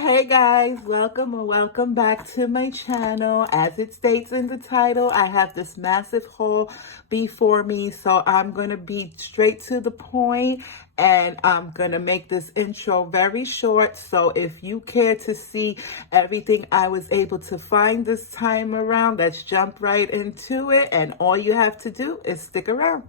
Hey guys, welcome or welcome back to my channel. As it states in the title, I have this massive haul before me, so I'm going to be straight to the point and I'm going to make this intro very short. So if you care to see everything I was able to find this time around, let's jump right into it, and all you have to do is stick around.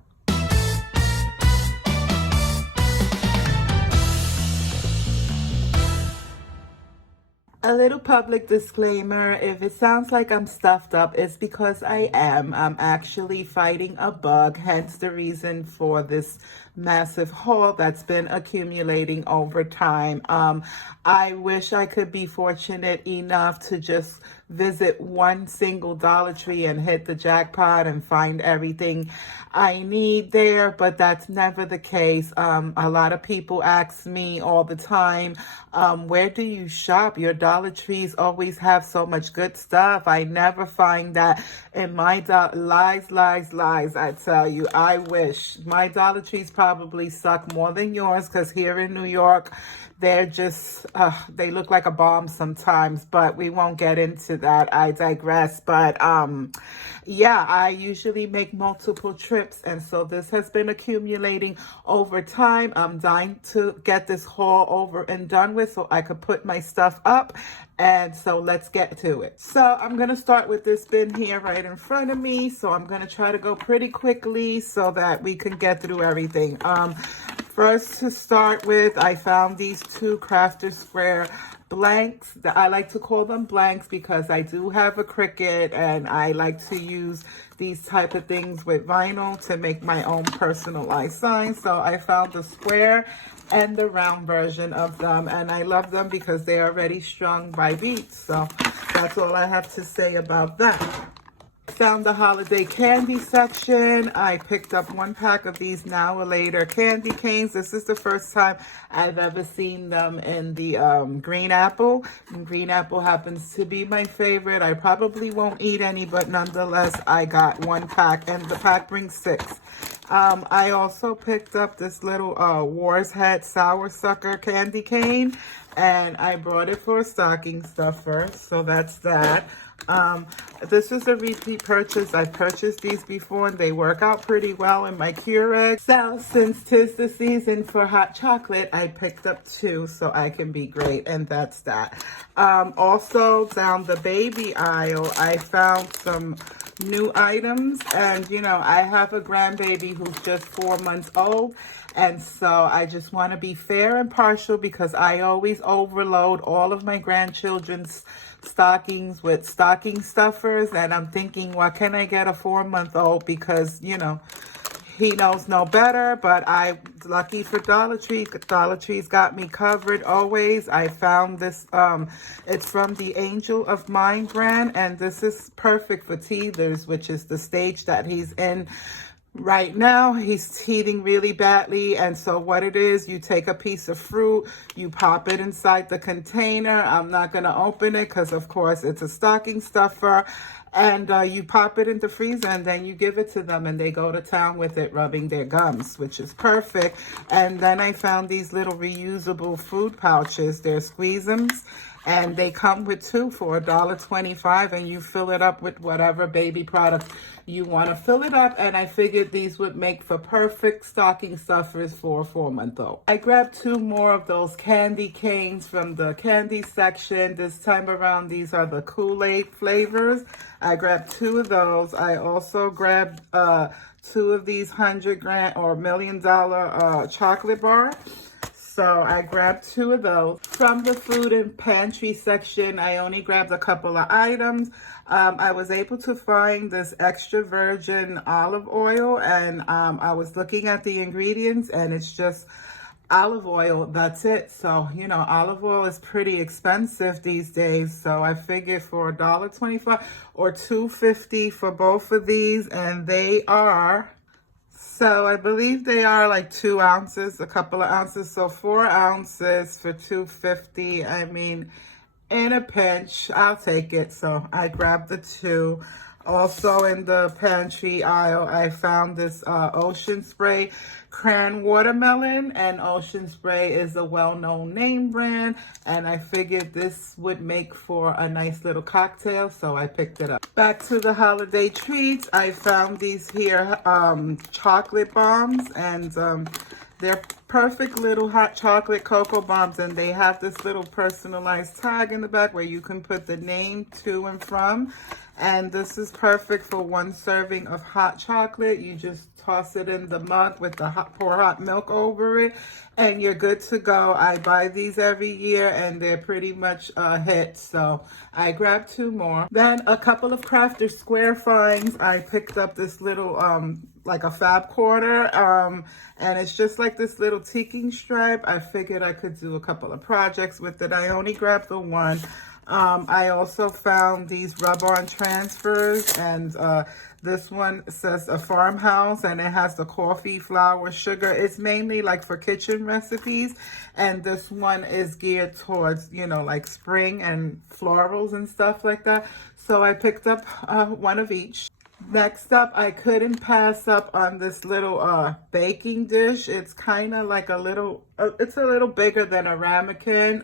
A little public disclaimer, if it sounds like I'm stuffed up, it's because I am. I'm actually fighting a bug, hence the reason for this massive haul that's been accumulating over time. I wish I could be fortunate enough to just visit one single Dollar Tree and hit the jackpot and find everything I need there, but that's never the case. A lot of people ask me all the time, where do you shop? Your Dollar Trees always have so much good stuff. I never find that in my lies. I tell you, I wish. My Dollar Trees probably suck more than yours, because here in New York, they're just, they look like a bomb sometimes, but we won't get into that. I digress. But yeah, I usually make multiple trips, and so this has been accumulating over time. I'm dying to get this haul over and done with so I could put my stuff up. And so let's get to it. So I'm going to start with this bin here right in front of me. So I'm going to try to go pretty quickly so that we can get through everything. First, to start with, I found these two Crafter Square blanks. I like to call them blanks because I do have a Cricut, and I like to use these type of things with vinyl to make my own personalized signs. So I found the square and the round version of them, and I love them because they are already strung by beads. So that's all I have to say about that. Found the holiday candy section. I picked up one pack of these Now or Later candy canes. This is the first time I've ever seen them in the green apple. And green apple happens to be my favorite. I probably won't eat any, but nonetheless, I got one pack, and the pack brings 6. I also picked up this little War's Head Sour Sucker candy cane, and I brought it for a stocking stuffer, so that's that. This is a repeat purchase. I've purchased these before, and they work out pretty well in my Keurig. So since 'tis the season for hot chocolate, I picked up 2 so I can be great, and that's that. Also down the baby aisle, I found some new items, and you know, I have a grandbaby who's just 4 months old, and so I just want to be fair and partial because I always overload all of my grandchildren's stockings with stocking stuffers, and I'm thinking, what can I get a 4-month-old? Because you know, he knows no better. But I'm lucky for Dollar Tree. Dollar Tree's got me covered always. I found this, it's from the Angel of Mine brand, and this is perfect for teethers, which is the stage that he's in right now. He's teething really badly, and so what it is, you take a piece of fruit, you pop it inside the container. I'm not going to open it because of course it's a stocking stuffer, and you pop it in the freezer, and then you give it to them, and they go to town with it, rubbing their gums, which is perfect. And then I found these little reusable food pouches. They're Squeeze-Ems, and they come with 2 for $1.25, and you fill it up with whatever baby products you want to fill it up. And I figured these would make for perfect stocking stuffers for a 4-month-old. I grabbed 2 more of those candy canes from the candy section. This time around, these are the Kool-Aid flavors. I grabbed 2 of those. I also grabbed 2 of these 100-gram or $1 million chocolate bar. So I grabbed 2 of those. From the food and pantry section, I only grabbed a couple of items. I was able to find this extra virgin olive oil, and I was looking at the ingredients, and it's just olive oil. That's it. So, you know, olive oil is pretty expensive these days. So I figured for $1.25 or $2.50 for both of these, and they are... So I believe they are like 2 ounces, a couple of ounces. So 4 ounces for $2.50. I mean, in a pinch, I'll take it. So I grabbed the 2. Also in the pantry aisle, I found this Ocean Spray Cran Watermelon, and Ocean Spray is a well-known name brand, and I figured this would make for a nice little cocktail, so I picked it up. Back to the holiday treats, I found these here chocolate bombs, and they're perfect little hot chocolate cocoa bombs, and they have this little personalized tag in the back where you can put the name to and from. And this is perfect for one serving of hot chocolate. You just toss it in the mug with the pour hot milk over it, and you're good to go. I buy these every year, and they're pretty much a hit. So I grabbed 2 more. Then a couple of Crafter Square finds. I picked up this little like a fab quarter, and it's just like this little ticking stripe. I figured I could do a couple of projects with it. I only grabbed the one. I also found these rub-on transfers, and this one says a farmhouse, and it has the coffee, flour, sugar. It's mainly like for kitchen recipes, and this one is geared towards, you know, like spring and florals and stuff like that. So I picked up one of each. Next up, I couldn't pass up on this little baking dish. It's kind of like a little, it's a little bigger than a ramekin.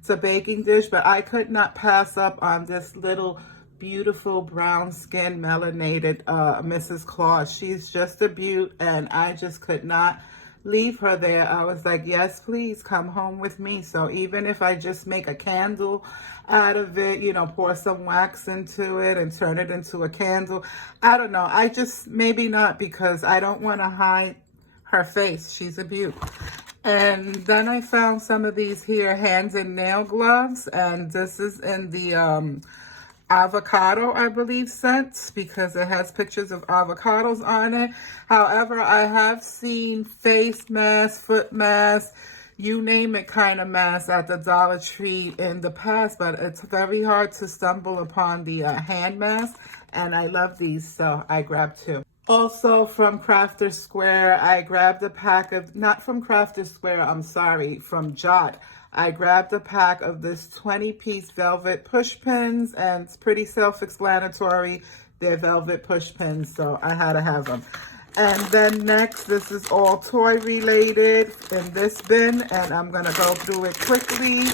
It's a baking dish, but I could not pass up on this little beautiful brown skin melanated Mrs. Claus. She's just a beaut, and I just could not leave her there. I was like, yes, please come home with me. So even if I just make a candle out of it, you know, pour some wax into it and turn it into a candle. I don't know. I just, maybe not, because I don't want to hide her face. She's a beaut. And then I found some of these here hands and nail gloves, and this is in the avocado, I believe, scent, because it has pictures of avocados on it. However, I have seen face masks, foot masks, you name it kind of masks at the Dollar Tree in the past, but it's very hard to stumble upon the hand mask, and I love these, so I grabbed 2. Also from Crafter Square, I grabbed a pack of, not from Crafter Square, I'm sorry, from Jot. I grabbed a pack of this 20-piece velvet push pins, and it's pretty self-explanatory. They're velvet push pins, so I had to have them. And then next, this is all toy related in this bin, and I'm gonna go through it quickly.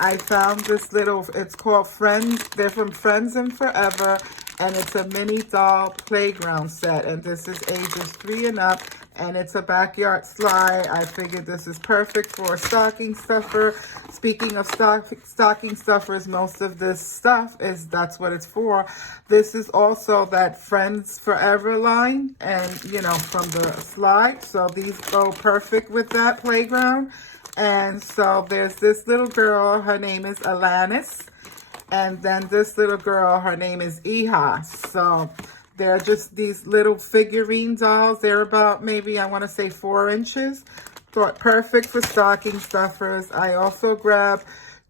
I found this little, it's called Friends. They're from Friends and Forever, and it's a mini doll playground set, and this is ages 3 and up, and it's a backyard slide. I figured this is perfect for a stocking stuffer. Speaking of stocking stuffers, most of this stuff that's what it's for. This is also that Friends Forever line, and you know, from the slide, so these go perfect with that playground. And so there's this little girl, her name is Alanis. And then this little girl, her name is Iha. So they're just these little figurine dolls. They're about maybe, I want to say 4 inches. Thought perfect for stocking stuffers. I also grabbed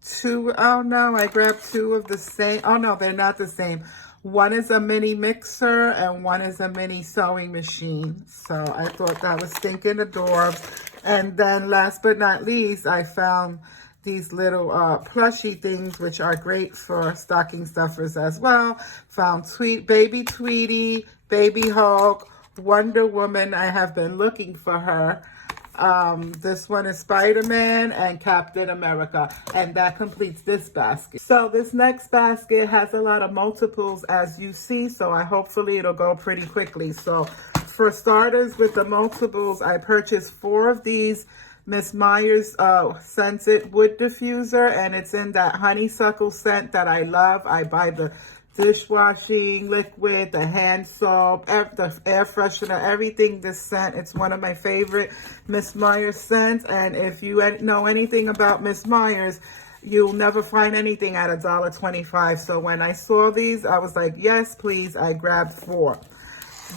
2, oh no, I grabbed 2 of the same. Oh no, they're not the same. One is a mini mixer and one is a mini sewing machine. So I thought that was stinking adorbs. And then last but not least, I found these little plushy things, which are great for stocking stuffers as well. Found Baby Tweety, Baby Hulk, Wonder Woman. I have been looking for her. This one is Spider-Man and Captain America, and that completes this basket. So this next basket has a lot of multiples, as you see, so hopefully it'll go pretty quickly. So for starters, with the multiples, I purchased 4 of these Miss Myers scented wood diffuser, and it's in that honeysuckle scent that I love. I buy the dishwashing liquid, the hand soap, the air freshener, everything this scent. It's one of my favorite Miss Myers scents, and if you know anything about Miss Myers, you'll never find anything at $1.25. So when I saw these, I was like, yes, please. I grabbed 4.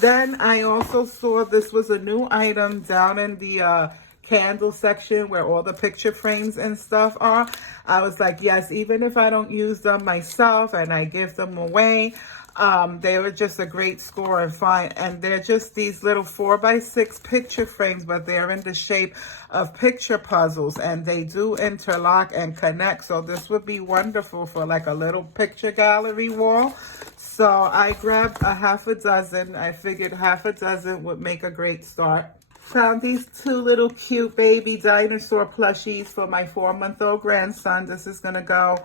Then I also saw this was a new item down in the candle section where all the picture frames and stuff are. I was like, yes, even if I don't use them myself and I give them away, they were just a great score and fine. And they're just these little 4x6 picture frames, but they're in the shape of picture puzzles, and they do interlock and connect. So this would be wonderful for like a little picture gallery wall. So I grabbed a half a dozen. I figured half a dozen would make a great start. Found these two little cute baby dinosaur plushies for my 4-month-old grandson. This is going to go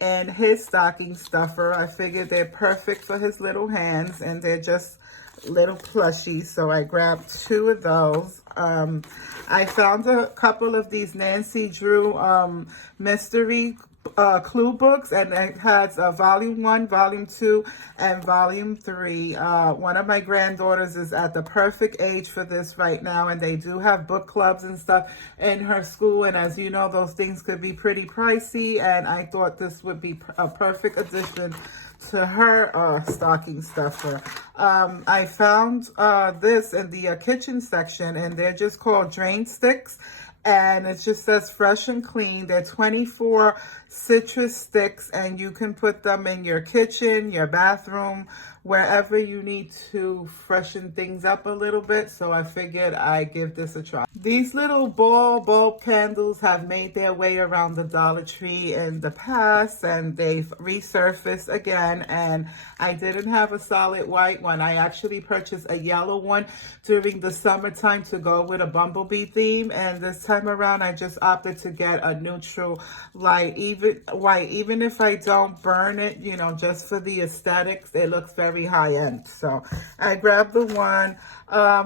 in his stocking stuffer. I figured they're perfect for his little hands, and they're just little plushies. So I grabbed 2 of those. I found a couple of these Nancy Drew mystery clue books, and it has volume 1, volume 2, and volume 3. One of my granddaughters is at the perfect age for this right now, and they do have book clubs and stuff in her school, and as you know, those things could be pretty pricey, and I thought this would be a perfect addition to her stocking stuffer. I found this in the kitchen section, and they're just called drain sticks, and it just says fresh and clean. They're 24 citrus sticks, and you can put them in your kitchen, your bathroom, wherever you need to freshen things up a little bit. So I figured I'd give this a try. These little ball bulb candles have made their way around the Dollar Tree in the past, and they've resurfaced again, and I didn't have a solid white one. I actually purchased a yellow one during the summertime to go with a bumblebee theme, and this time around I just opted to get a neutral light, even if I don't burn it, you know, just for the aesthetics. It looks very high end. So I grabbed the one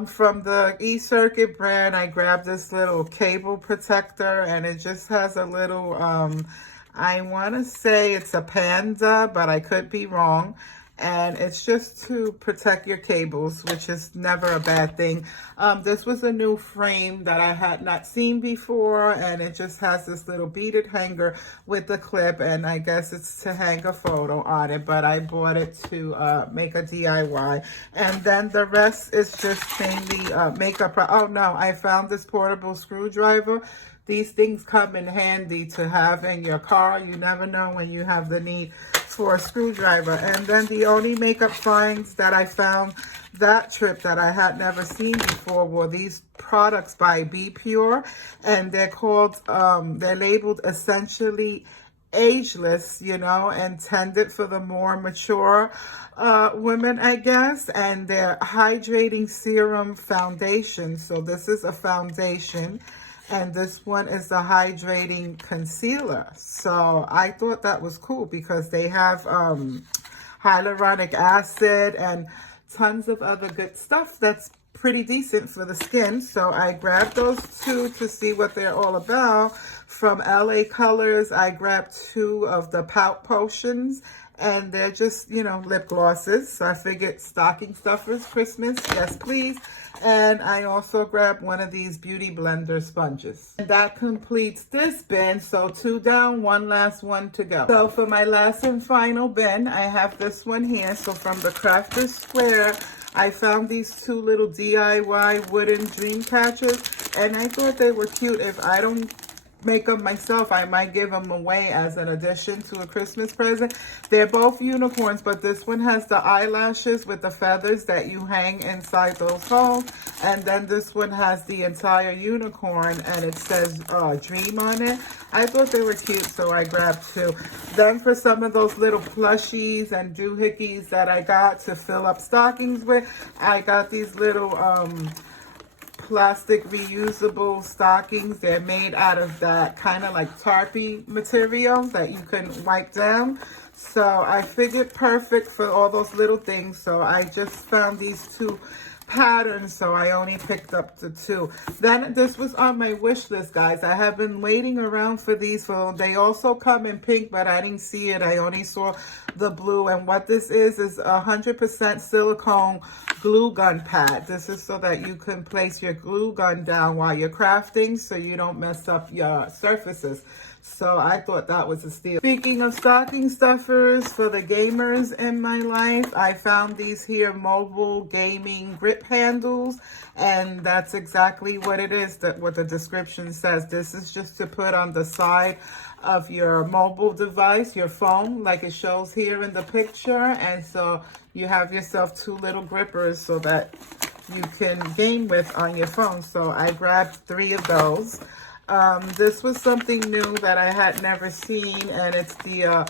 from the E-Circuit brand. I grabbed this little cable protector, and it just has a little I want to say it's a panda, but I could be wrong. And it's just to protect your cables, which is never a bad thing. This was a new frame that I had not seen before, and it just has this little beaded hanger with the clip, and I guess it's to hang a photo on it, but I bought it to make a DIY. And then the rest is just mainly makeup. Oh no, I found this portable screwdriver. These things come in handy to have in your car. You never know when you have the need for a screwdriver. And then the only makeup finds that I found that trip that I had never seen before were these products by Be Pure, and they're called, they're labeled essentially ageless, you know, intended for the more mature women, I guess, and they're hydrating serum foundation. So this is a foundation, and this one is the hydrating concealer. So I thought that was cool because they have hyaluronic acid and tons of other good stuff that's pretty decent for the skin. So I grabbed those 2 to see what they're all about. From LA Colors, I grabbed 2 of the Pout Potions, and they're just, you know, lip glosses. So I figured stocking stuffers, Christmas, yes please. And I also grabbed one of these Beauty Blender sponges. And that completes this bin. So 2 down, 1 last one to go. So for my last and final bin, I have this one here. So from the Crafter Square, I found these 2 little DIY wooden dream catchers, and I thought they were cute. If I don't make them myself, I might give them away as an addition to a Christmas present. They're both unicorns, but this one has the eyelashes with the feathers that you hang inside those holes, and then this one has the entire unicorn, and it says dream on it. I thought they were cute, so I grabbed 2. Then for some of those little plushies and doohickeys that I got to fill up stockings with, I got these little plastic reusable stockings. They're made out of that kind of like tarpy material that you can wipe down. So I figured perfect for all those little things. So I just found these 2 patterns, so I only picked up the 2. Then this was on my wish list, guys. I have been waiting around for these. They also come in pink, but I didn't see it. I only saw the blue. And what this is 100% silicone glue gun pad. This is so that you can place your glue gun down while you're crafting, so you don't mess up your surfaces. So I thought that was a steal. Speaking of stocking stuffers for the gamers in my life, I found these here mobile gaming grip handles, and that's exactly what it is, that what the description says. This is just to put on the side of your mobile device, your phone, like it shows here in the picture. And so you have yourself two little grippers so that you can game with on your phone. So I grabbed 3 of those. This was something new that I had never seen, and it's the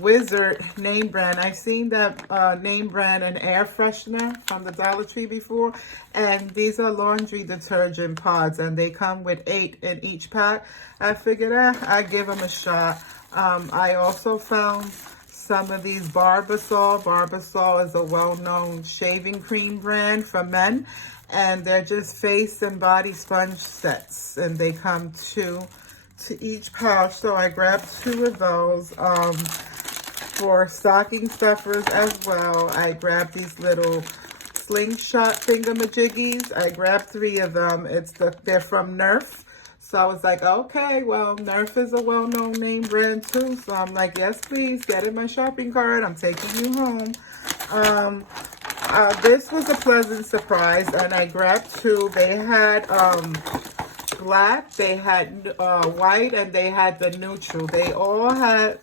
Wizard name brand. I've seen that name brand and air freshener from the Dollar Tree before, and these are laundry detergent pods, and they come with 8 in each pack. I figured I'd give them a shot. I also found some of these Barbasol. Barbasol is a well-known shaving cream brand for men, and they're just face and body sponge sets, and they come 2 to each pouch. So I grabbed 2 of those. For stocking stuffers as well, I grabbed these little slingshot thingamajiggies. I grabbed 3 of them. They're from Nerf. So I was like, okay, well, Nerf is a well-known name brand too. So I'm like, yes, please, get in my shopping cart. I'm taking you home. This was a pleasant surprise, and I grabbed 2. They had black, they had white, and they had the neutral. They all had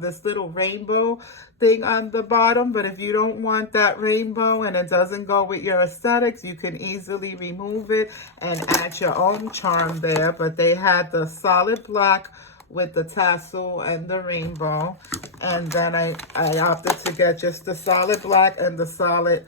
this little rainbow thing on the bottom, but if you don't want that rainbow and it doesn't go with your aesthetics, you can easily remove it and add your own charm there. But they had the solid black with the tassel and the rainbow, and then I opted to get just the solid black and the solid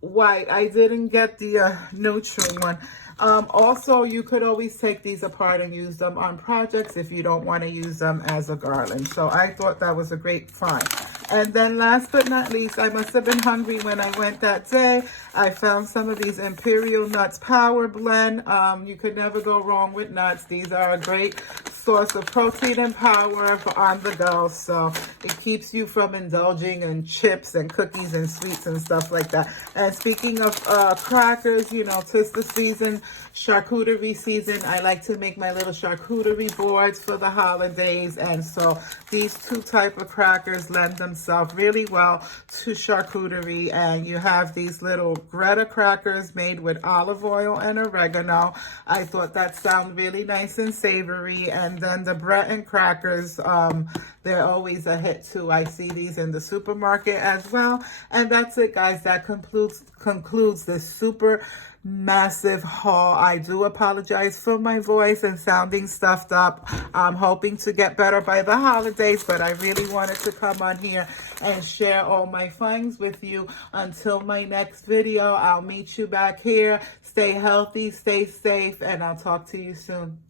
white. I didn't get the neutral one. Also, you could always take these apart and use them on projects if you don't want to use them as a garland. So I thought that was a great find. And then last but not least, I must have been hungry when I went that day. I found some of these Imperial Nuts Power Blend. You could never go wrong with nuts. These are a great source of protein and power for on the go. So it keeps you from indulging in chips and cookies and sweets and stuff like that. And speaking of crackers, you know, 'tis the season, charcuterie season. I like to make my little charcuterie boards for the holidays. And so these 2 type of crackers lend themselves really well to charcuterie. And you have these little Greta crackers made with olive oil and oregano. I thought that sounded really nice and savory. And then the Breton crackers, they're always a hit too. I see these in the supermarket as well. And that's it, guys. That concludes this super massive haul. I do apologize for my voice and sounding stuffed up. I'm hoping to get better by the holidays, but I really wanted to come on here and share all my finds with you. Until my next video, I'll meet you back here. Stay healthy, stay safe, and I'll talk to you soon.